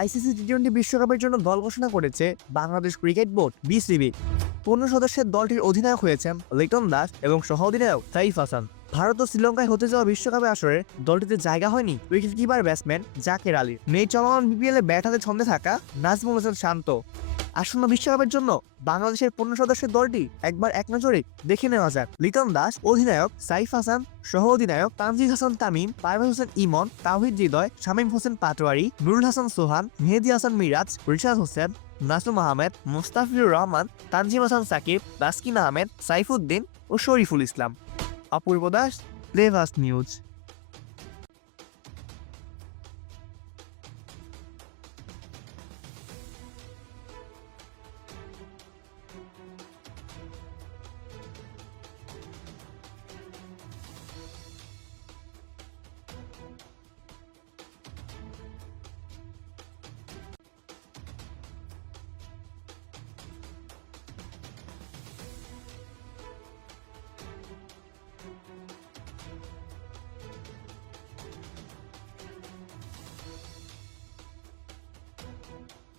ICC টি-20 বিশ্বকাপের জন্য দল ঘোষণা করেছে বাংলাদেশ ক্রিকেট বোর্ড বিসিবি। 15 সদস্যের দলটির অধিনায়ক হয়েছেন লিটন দাস এবং সহ অধিনায়ক সাইফ হাসান। ভারত ও শ্রীলঙ্কায় হতে যাওয়া বিশ্বকাপে আসরে দলটিতে জায়গা হয়নি উইকেট কিপার ব্যাটসম্যান জাকের আলীর। নেই চলমান বিপিএল এ ব্যাট হাতে ছন্দে থাকা নাজমুল হোসেন শান্ত। আসন্ন বিশ্বকাপের জন্য বাংলাদেশের 15 সদস্যের দলটি একবার এক নজরে দেখে নেওয়া যাক। লিটন দাস অধিনায়ক, সাইফ হাসান সহ অধিনায়ক, তানজিদ হাসান তামিম, পারভেজ হোসেন ইমন, তাওহিদ হৃদয়, শামীম হোসেন পাটোয়ারি, নুরুল হাসান সোহান, মেহেদী হাসান মিরাজ, রিশাদ হোসেন, নাসুম আহমেদ, মুস্তাফিজুর রহমান, তানজিম হাসান সাকিব, তাসকিন আহমেদ, সাইফুদ্দিন ও শরীফুল ইসলাম। অপূর্ব দাস, প্লেভাস নিউজ।